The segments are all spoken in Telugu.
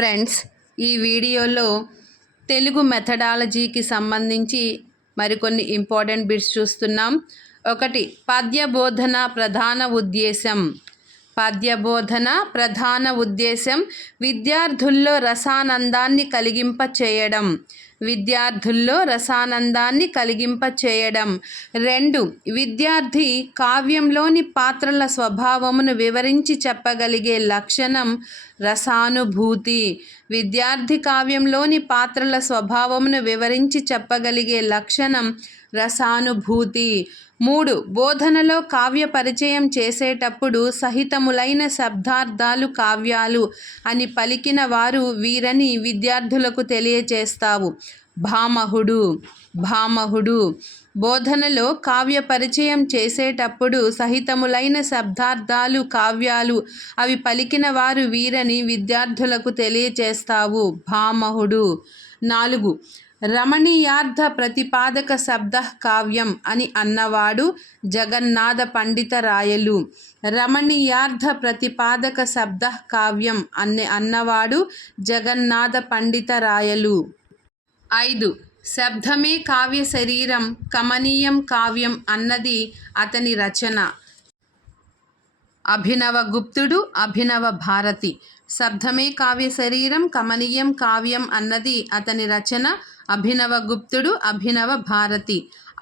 ఫ్రెండ్స్, ఈ వీడియోలో తెలుగు మెథడాలజీకి సంబంధించి మరికొన్ని ఇంపార్టెంట్ బిట్స్ చూస్తున్నాం. ఒకటి, పద్యబోధన ప్రధాన ఉద్దేశం. పద్యబోధన ప్రధాన ఉద్దేశం విద్యార్థుల్లో రసానందాన్ని కలిగింపచేయడం. విద్యార్థుల్లో రసానందాన్ని కలిగింపచేయడం. 2, విద్యార్థి కావ్యంలోని పాత్రల స్వభావమును వివరించి చెప్పగలిగే లక్షణం రసానుభూతి. విద్యార్థి కావ్యంలోని పాత్రల స్వభావమును వివరించి చెప్పగలిగే లక్షణం రసానుభూతి. 3, బోధనలో కావ్య పరిచయం చేసేటప్పుడు సహితములైన శబ్దార్థాలు కావ్యాలు అని పలికిన వారు వీరని విద్యార్థులకు తెలియచేస్తావు. భామహుడు. భామహుడు. బోధనలో కావ్య పరిచయం చేసేటప్పుడు సహితములైన శబ్దార్థాలు కావ్యాలు అవి పలికిన వారు వీరని విద్యార్థులకు తెలియచేస్తావు. భామహుడు. 4, రమణీయార్థ ప్రతిపాదక శబ్ద కావ్యం అని అన్నవాడు జగన్నాథ పండిత రాయలు. రమణీయార్థ ప్రతిపాదక శబ్ద కావ్యం అని అన్నవాడు జగన్నాథ పండిత రాయలు. 5, శబ్దమే కావ్య శరీరం, కమనీయం కావ్యం అన్నది అతని రచన. అభినవ గుప్తుడు, అభినవ భారతి. శబ్దమే కావ్య శరీరం, కమనీయం కావ్యం అన్నది అతని రచన. అభినవ గుప్తుడు, అభినవ భారతి.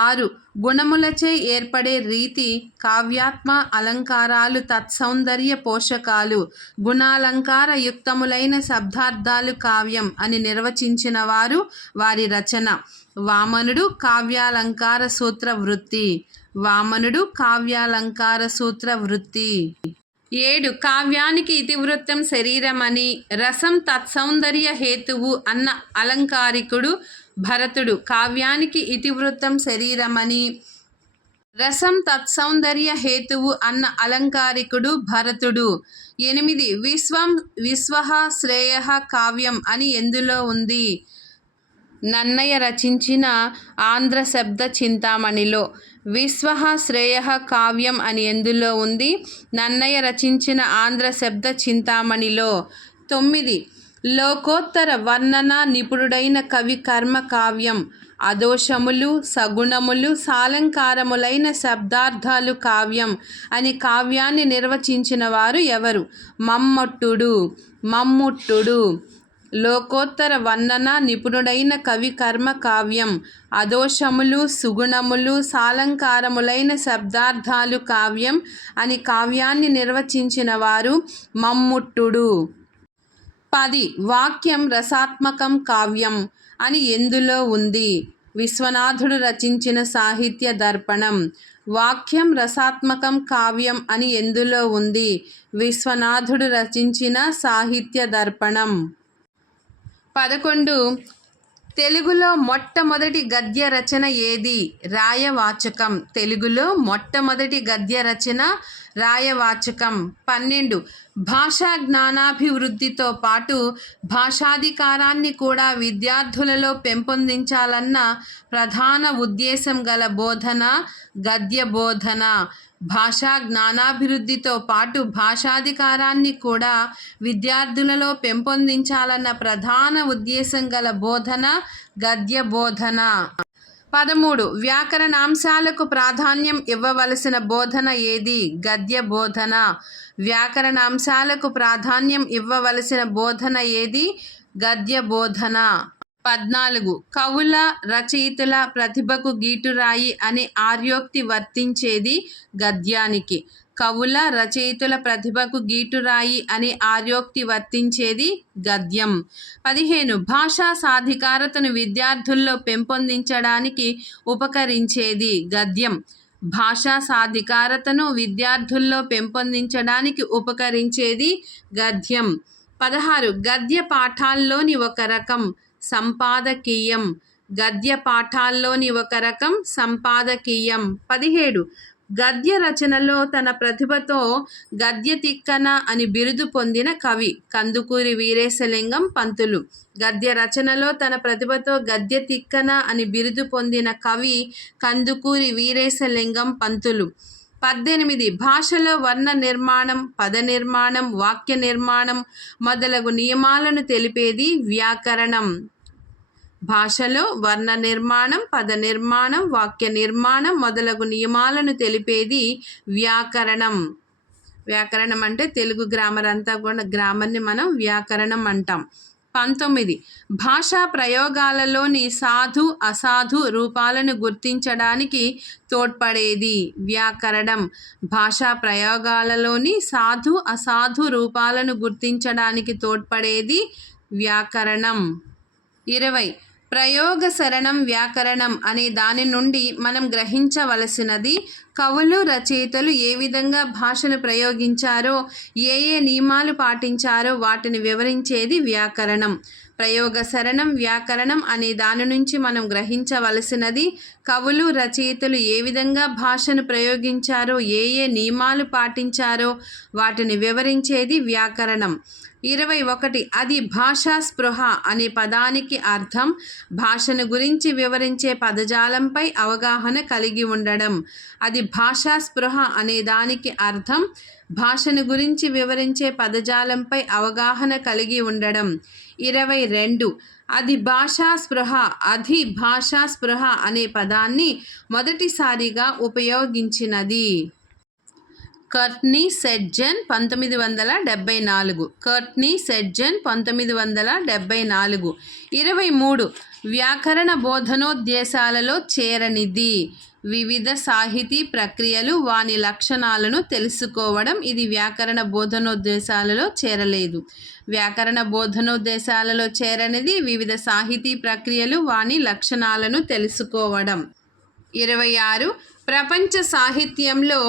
6, గుణములచే ఏర్పడే రీతి కావ్యాత్మ అలంకారాలు తత్సౌందర్య పోషకాలు. గుణాలంకార యుక్తములైన శబ్దార్థాలు కావ్యం అని నిర్వచించిన వారు వారి రచన. వామనుడు కావ్యాలంకార సూత్ర వృత్తి. వామనుడు కావ్యాలంకార సూత్ర వృత్తి. 7, కావ్యానికి ఇతివృత్తం శరీరమని, రసం తత్సౌందర్య హేతువు అన్న అలంకారికుడు భరతుడు. కావ్యానికి ఇతివృత్తం శరీరమని, రసం తత్సౌందర్య హేతువు అన్న అలంకారికుడు భరతుడు. 8, విశ్వః శ్రేయః కావ్యం అని ఎందులో ఉంది? నన్నయ రచించిన ఆంధ్ర శబ్ద చింతామణిలో. విశ్వః శ్రేయః కావ్యం అని ఎందులో ఉంది? నన్నయ రచించిన ఆంధ్ర శబ్ద చింతామణిలో. 9, లోకోత్తర వర్ణన నిపుణుడైన కవి కర్మ కావ్యం. అదోషములు సగుణములు సాలంకారములైన శబ్దార్థాలు కావ్యం అని కావ్యాన్ని నిర్వచించిన వారు ఎవరు? మమ్మటుడు. మమ్ముట్టుడు. లోకోత్తర వర్ణన నిపుణుడైన కవి కర్మ కావ్యం. అదోషములు సుగుణములు సాలంకారములైన శబ్దార్థాలు కావ్యం అని కావ్యాన్ని నిర్వచించిన వారు మమ్ముట్టుడు. 10, వాక్యం రసాత్మకం కావ్యం అని ఎందులో ఉంది? విశ్వనాథుడు రచించిన సాహిత్య దర్పణం. వాక్యం రసాత్మకం కావ్యం అని ఎందులో ఉంది? విశ్వనాథుడు రచించిన సాహిత్య దర్పణం. 11, తెలుగులో మొట్టమొదటి గద్య రచన ఏది? రాయవాచకం. తెలుగులో మొట్టమొదటి గద్య రచన రాయవాచకం. 12, భాషా జ్ఞానాభివృద్ధితో పాటు భాషాధికారాన్ని కూడా విద్యార్థులలో పెంపొందించాలన్న ప్రధాన ఉద్దేశం గల బోధన గద్య బోధన. భాషా జ్ఞానాభివృద్ధితో పాటు భాషాధికారాన్ని కూడా విద్యార్థులలో పెంపొందించాలన్న ప్రధాన ఉద్దేశం గల బోధన గద్య బోధన. 13, వ్యాకరణాంశాలకు ప్రాధాన్యం ఇవ్వవలసిన బోధన ఏది? గద్య బోధన. వ్యాకరణాంశాలకు ప్రాధాన్యం ఇవ్వవలసిన బోధన ఏది? గద్య బోధన. 14, కవుల రచయితల ప్రతిభకు గీటురాయి అనే ఆర్యోక్తి వర్తించేది గద్యానికి. కవుల రచయితల ప్రతిభకు గీటురాయి అనే ఆర్యోక్తి వర్తించేది గద్యం. 15, భాషా సాధికారతను విద్యార్థుల్లో పెంపొందించడానికి ఉపకరించేది గద్యం. భాషా సాధికారతను విద్యార్థుల్లో పెంపొందించడానికి ఉపకరించేది గద్యం. 16, గద్య పాఠాల్లోని ఒక రకం సంపాదకీయం. గద్య పాఠాల్లోని ఒక రకం సంపాదకీయం. 17, గద్య రచనలో తన ప్రతిభతో గద్య తిక్కన అని బిరుదు పొందిన కవి కందుకూరి వీరేశలింగం పంతులు. గద్య రచనలో తన ప్రతిభతో గద్య తిక్కన అని బిరుదు పొందిన కవి కందుకూరి వీరేశలింగం పంతులు. 18 భాషలో వర్ణ నిర్మాణం, పద నిర్మాణం, వాక్య నిర్మాణం మొదలగు నియమాలను తెలిపేది వ్యాకరణం. భాషలో వర్ణ నిర్మాణం, పద నిర్మాణం, వాక్య నిర్మాణం మొదలగు నియమాలను తెలిపేది వ్యాకరణం. వ్యాకరణం అంటే తెలుగు గ్రామర్ అంతా కూడా గ్రామర్ని మనం వ్యాకరణం అంటాం. 19 భాషా ప్రయోగాలలోని సాధు అసాధు రూపాలను గుర్తించడానికి తోడ్పడేది వ్యాకరణం. భాషా ప్రయోగాలలోని సాధు అసాధు రూపాలను గుర్తించడానికి తోడ్పడేది వ్యాకరణం. 20 ప్రయోగ సరణం వ్యాకరణం అనే దాని నుండి మనం గ్రహించవలసినది కవులు రచయితలు ఏ విధంగా భాషను ప్రయోగించారో, ఏ ఏ నియమాలు పాటించారో వాటిని వివరించేది వ్యాకరణం. ప్రయోగ సరణం వ్యాకరణం అనే దాని నుంచి మనం గ్రహించవలసినది కవులు రచయితలు ఏ విధంగా భాషను ప్రయోగించారో, ఏ ఏ నియమాలు పాటించారో వాటిని వివరించేది వ్యాకరణం. 21 అది భాషా స్పృహ అనే పదానికి అర్థం భాషను గురించి వివరించే పదజాలంపై అవగాహన కలిగి ఉండడం. అది భాషా స్పృహ అనే దానికి అర్థం భాషను గురించి వివరించే పదజాలంపై అవగాహన కలిగి ఉండడం. 22 అది భాషా స్పృహ అనే పదాన్ని మొదటిసారిగా ఉపయోగించినది. కర్ట్నీ సెట్జన్ 1974. కర్ట్నీ సెట్జన్ 1974. 23 వ్యాకరణ బోధనోద్దేశాలలో చేరనిది వివిధ సాహితీ ప్రక్రియలు వాని లక్షణాలను తెలుసుకోవడం. ఇది వ్యాకరణ బోధనోద్దేశాలలో చేరలేదు. వ్యాకరణ బోధనోద్దేశాలలో చేరనిది వివిధ సాహితీ ప్రక్రియలు వాని లక్షణాలను తెలుసుకోవడం. 26 ప్రపంచ సాహిత్యంలో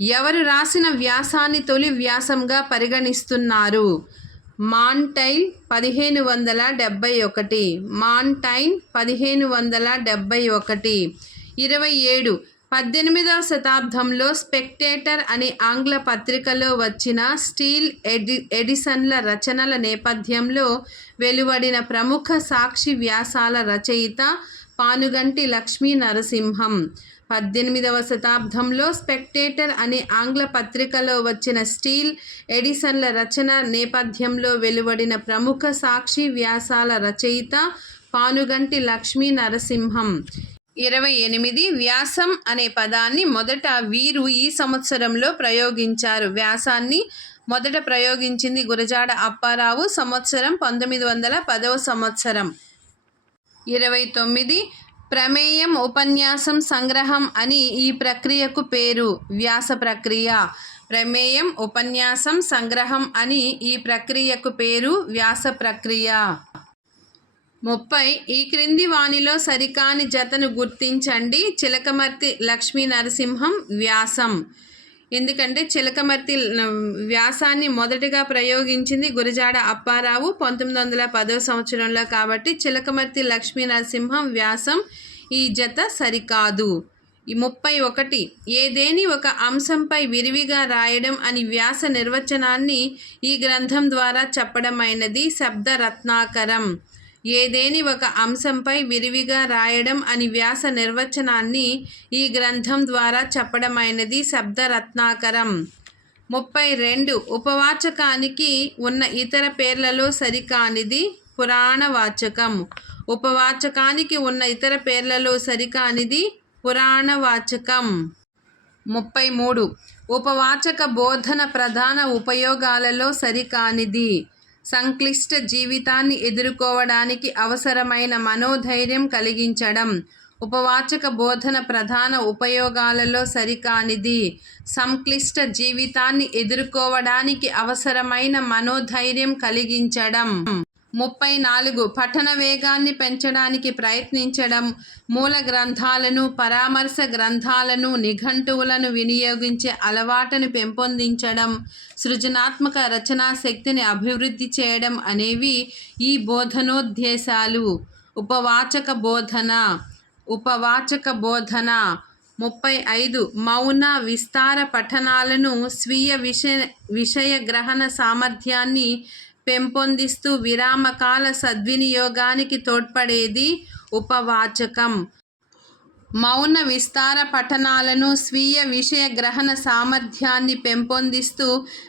ఎవరు రాసిన వ్యాసాన్ని తొలి వ్యాసంగా పరిగణిస్తున్నారు? మాంటైల్ 1571. మాంటైన్ 1571. 27 18వ శతాబ్దంలో స్పెక్టేటర్ అనే ఆంగ్ల పత్రికలో వచ్చిన స్టీల్ ఎడిసన్ల రచనల నేపథ్యంలో వెలువడిన ప్రముఖ సాక్షి వ్యాసాల రచయిత పానుగంటి లక్ష్మీ నరసింహం. 18వ శతాబ్దంలో స్పెక్టేటర్ అనే ఆంగ్ల పత్రికలో వచ్చిన స్టీల్ ఎడిసన్ల రచన నేపథ్యంలో వెలువడిన ప్రముఖ సాక్షి వ్యాసాల రచయిత పానుగంటి లక్ష్మీ నరసింహం. 28 వ్యాసం అనే పదాన్ని మొదట వీరు ఈ సంవత్సరంలో ప్రయోగించారు. వ్యాసాన్ని మొదట ప్రయోగించింది గురజాడ అప్పారావు. సంవత్సరం 1910వ సంవత్సరం. 29 ప్రమేయం ఉపన్యాసం సంగ్రహం అని ఈ ప్రక్రియకు పేరు వ్యాస ప్రక్రియ. ప్రమేయం ఉపన్యాసం సంగ్రహం అని ఈ ప్రక్రియకు పేరు వ్యాస ప్రక్రియ. 30 ఈ క్రింది వానిలో సరికాని జతను గుర్తించండి. చిలకమర్తి లక్ష్మీ నరసింహం వ్యాసం. ఎందుకంటే చిలకమర్తి వ్యాసాన్ని మొదటగా ప్రయోగించింది గురజాడ అప్పారావు 1910వ సంవత్సరంలో కాబట్టి చిలకమర్తి లక్ష్మీ నరసింహం వ్యాసం ఈ జత సరికాదు. 31 ఏదేని ఒక అంశంపై విరివిగా రాయడం అని వ్యాస నిర్వచనాన్ని ఈ గ్రంథం ద్వారా చెప్పడమైనది శబ్దరత్నాకరం. ఏదేని ఒక అంశంపై విరివిగా రాయడం అని వ్యాస నిర్వచనాన్ని ఈ గ్రంథం ద్వారా చెప్పడమైనది శబ్దరత్నాకరం. 32 ఉపవాచకానికి ఉన్న ఇతర పేర్లలో సరికానిది పురాణవాచకం. ఉపవాచకానికి ఉన్న ఇతర పేర్లలో సరికానిది పురాణవాచకం. 33 ఉపవాచక బోధన ప్రధాన ఉపయోగాలలో సరికానిది సంక్లిష్ట జీవితాన్ని ఎదుర్కోవడానికి అవసరమైన మనోధైర్యం కలిగించడం. ఉపవాచక బోధన ప్రధాన ఉపయోగాలలో సరికానిది సంక్లిష్ట జీవితాన్ని ఎదుర్కోవడానికి అవసరమైన మనోధైర్యం కలిగించడం. 34 పఠన వేగాన్ని పెంచడానికి ప్రయత్నించడం. మూల గ్రంథాలను, పరామర్శ గ్రంథాలను, నిఘంటువులను వినియోగించే అలవాటును పెంపొందించడం, సృజనాత్మక రచనా శక్తిని అభివృద్ధి చేయడం అనేవి ఈ బోధనోద్దేశాలు. ఉపవాచక బోధన 35 మౌన విస్తార పఠనాలను స్వీయ విషయ గ్రహణ సామర్థ్యాన్ని పెంపొందిస్తూ విరామకాల సద్వినియోగానికి తోడ్పడేది ఉపవాచకం. మౌన విస్తార పఠనాలను స్వీయ విషయ గ్రహణ సామర్థ్యాన్ని పెంపొందిస్తూ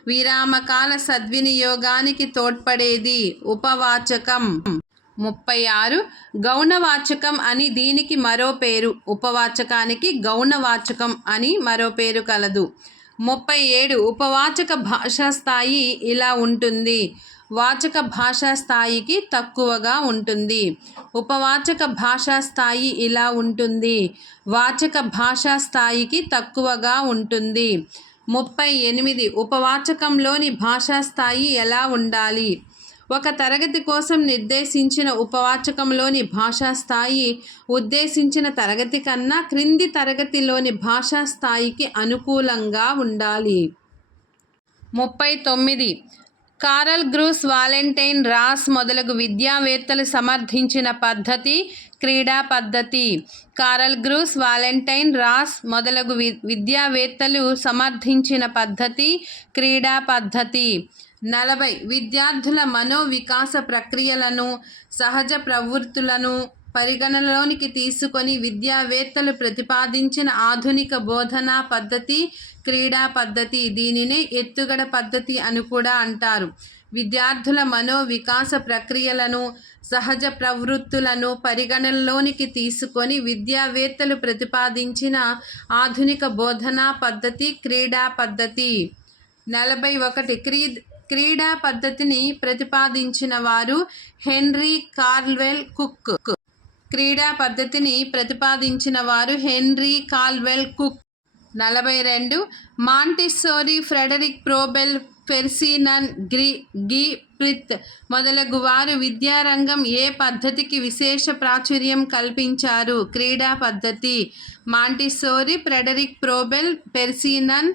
విరామకాల సద్వినియోగానికి తోడ్పడేది. ఉపవాచకం. 36. గౌణవాచకం అని దీనికి మరో పేరు. ఉపవాచకానికి గౌణవాచకం అని మరో పేరు కలదు. 37. ఉపవాచక భాషా స్థాయి ఇలా ఉంటుంది. వాచక భాషా స్థాయికి తక్కువగా ఉంటుంది. ఉపవాచక భాషా స్థాయి ఇలా ఉంటుంది. వాచక భాషా స్థాయికి తక్కువగా ఉంటుంది. 38. ఉపవాచకంలోని భాషా స్థాయి ఎలా ఉండాలి? ఒక తరగతి కోసం నిర్దేశించిన ఉపవాచకంలోని భాషా స్థాయి ఉద్దేశించిన తరగతి కన్నా క్రింది తరగతిలోని భాషా స్థాయికి అనుకూలంగా ఉండాలి. 39. కారల్ గ్రూస్, వాలెంటైన్ రాస్ మొదలగు విద్యావేత్తలు సమర్థించిన పద్ధతి క్రీడా పద్ధతి. కారల్ గ్రూస్, వాలెంటైన్ రాస్ మొదలగు విద్యావేత్తలు సమర్థించిన పద్ధతి క్రీడా పద్ధతి. 40. విద్యార్థుల మనోవికాస ప్రక్రియలను, సహజ ప్రవృత్తులను పరిగణనలోనికి తీసుకొని విద్యావేత్తలు ప్రతిపాదించిన ఆధునిక బోధనా పద్ధతి క్రీడా పద్ధతి. దీనినే ఎత్తుగడ పద్ధతి అని కూడా అంటారు. విద్యార్థుల మనోవికాస ప్రక్రియలను, సహజ ప్రవృత్తులను పరిగణనలోనికి తీసుకొని విద్యావేత్తలు ప్రతిపాదించిన ఆధునిక బోధనా పద్ధతి క్రీడా పద్ధతి. 41. క్రీడా పద్ధతిని ప్రతిపాదించిన వారు హెన్రీ కాల్వెల్ కుక్. క్రీడా పద్ధతిని ప్రతిపాదించిన వారు Henry Caldwell Cook. 42. Montessori, Frederick Froebel, ఫెర్సినన్, గి ప్రిత్ మొదలగు వారు విద్యారంగం ఏ పద్ధతికి విశేష ప్రాచుర్యం కల్పించారు? క్రీడా పద్ధతి. మాంటిస్సోరీ, ఫ్రెడరిక్ ప్రోబెల్, ఫెర్సినన్,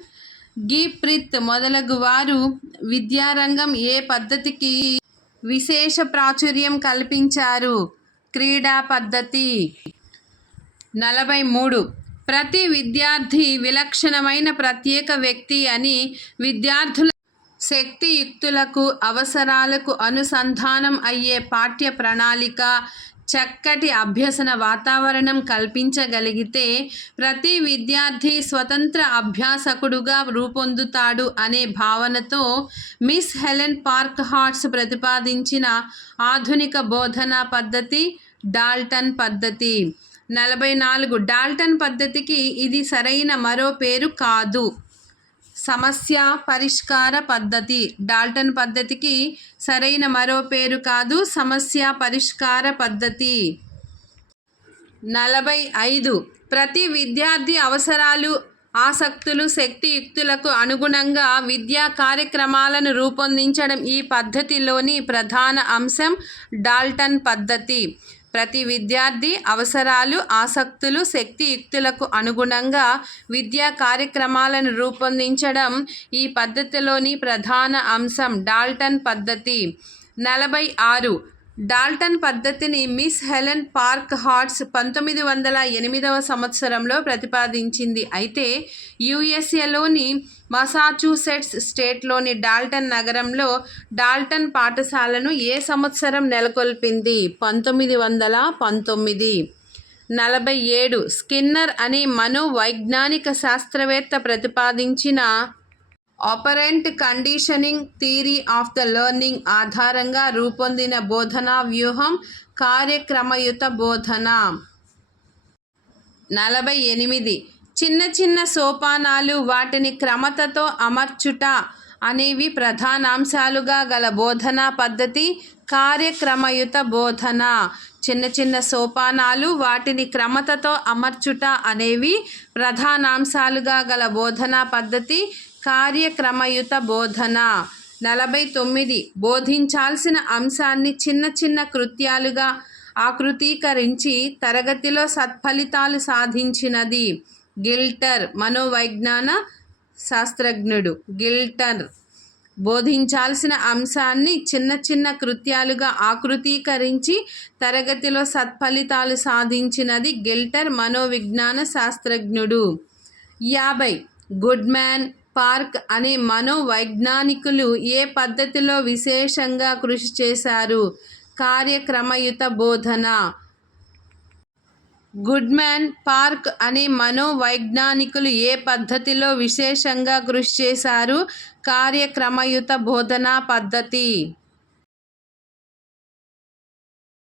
గి ప్రిత్ మొదలగు వారు విద్యారంగం ఏ పద్ధతికి విశేష ప్రాచుర్యం కల్పించారు? క్రీడా పద్ధతి. 43. ప్రతి విద్యార్థి విలక్షణమైన ప్రత్యేక వ్యక్తి అని విద్యార్థుల శక్తియుక్తులకు అవసరాలకు అనుసంధానం అయ్యే పాఠ్య ప్రణాళిక, చక్కటి అభ్యసన వాతావరణం కల్పించగలిగితే ప్రతి విద్యార్థి స్వతంత్ర అభ్యాసకుడుగా రూపొందుతాడు అనే భావనతో మిస్ హెలెన్ పార్క్హార్ట్ ప్రతిపాదించిన ఆధునిక బోధనా పద్ధతి డాల్టన్ పద్ధతి. 44. డాల్టన్ పద్ధతికి ఇది సరైన మరో పేరు కాదు. సమస్య పరిష్కార పద్ధతి. డాల్టన్ పద్ధతికి సరైన మరో పేరు కాదు, సమస్య పరిష్కార పద్ధతి. 45. ప్రతి విద్యార్థి అవసరాలు, ఆసక్తులు, శక్తియుక్తులకు అనుగుణంగా విద్యా కార్యక్రమాలను రూపొందించడం ఈ పద్ధతిలోని ప్రధాన అంశం. డాల్టన్ పద్ధతి. ప్రతి విద్యార్థి అవసరాలు, ఆసక్తులు, శక్తియుక్తులకు అనుగుణంగా విద్యా కార్యక్రమాలను రూపొందించడం ఈ పద్ధతిలోని ప్రధాన అంశం. డాల్టన్ పద్ధతి. 46. డాల్టన్ పద్ధతిని మిస్ హెలెన్ పార్క్హార్ట్ 1908వ సంవత్సరంలో ప్రతిపాదించింది. అయితే యుఎస్ఏలోని మసాచుసెట్స్ స్టేట్లోని డాల్టన్ నగరంలో డాల్టన్ పాఠశాలను ఏ సంవత్సరం నెలకొల్పింది? 1919. 47. స్కిన్నర్ అనే మనోవైజ్ఞానిక శాస్త్రవేత్త ప్రతిపాదించిన operant conditioning theory of the learning ఆధారంగా రూపొందిన బోధనా వ్యూహం కార్యక్రమయుత బోధన. 48. చిన్న చిన్న సోపానాలు, వాటిని క్రమతతో అమర్చుట అనేవి ప్రధానాంశాలుగా గల బోధనా పద్ధతి కార్యక్రమయుత బోధన. చిన్న చిన్న సోపానాలు, వాటిని క్రమతతో అమర్చుట అనేవి ప్రధానాంశాలుగా గల బోధనా పద్ధతి కార్యక్రమయుత బోధన. 49. బోధించాల్సిన అంశాన్ని చిన్న చిన్న కృత్యాలుగా ఆకృతీకరించి తరగతిలో సత్ఫలితాలు సాధించినది. గిల్టర్ మనోవైజ్ఞాన శాస్త్రజ్ఞుడు. గిల్టర్ బోధించాల్సిన అంశాన్ని చిన్న చిన్న కృత్యాలుగా ఆకృతీకరించి తరగతిలో సత్ఫలితాలు సాధించినది గిల్టర్ మనోవిజ్ఞాన శాస్త్రజ్ఞుడు. 50. గుడ్మ్యాన్, పార్క్ అనే మనోవైజ్ఞానికులు ఏ పద్ధతిలో విశేషంగా కృషి చేశారు? కార్యక్రమయుత బోధన. గుడ్మ్యాన్, పార్క్ అనే మనోవైజ్ఞానికులు ఏ పద్ధతిలో విశేషంగా కృషి చేశారు? కార్యక్రమయుత బోధనా పద్ధతి.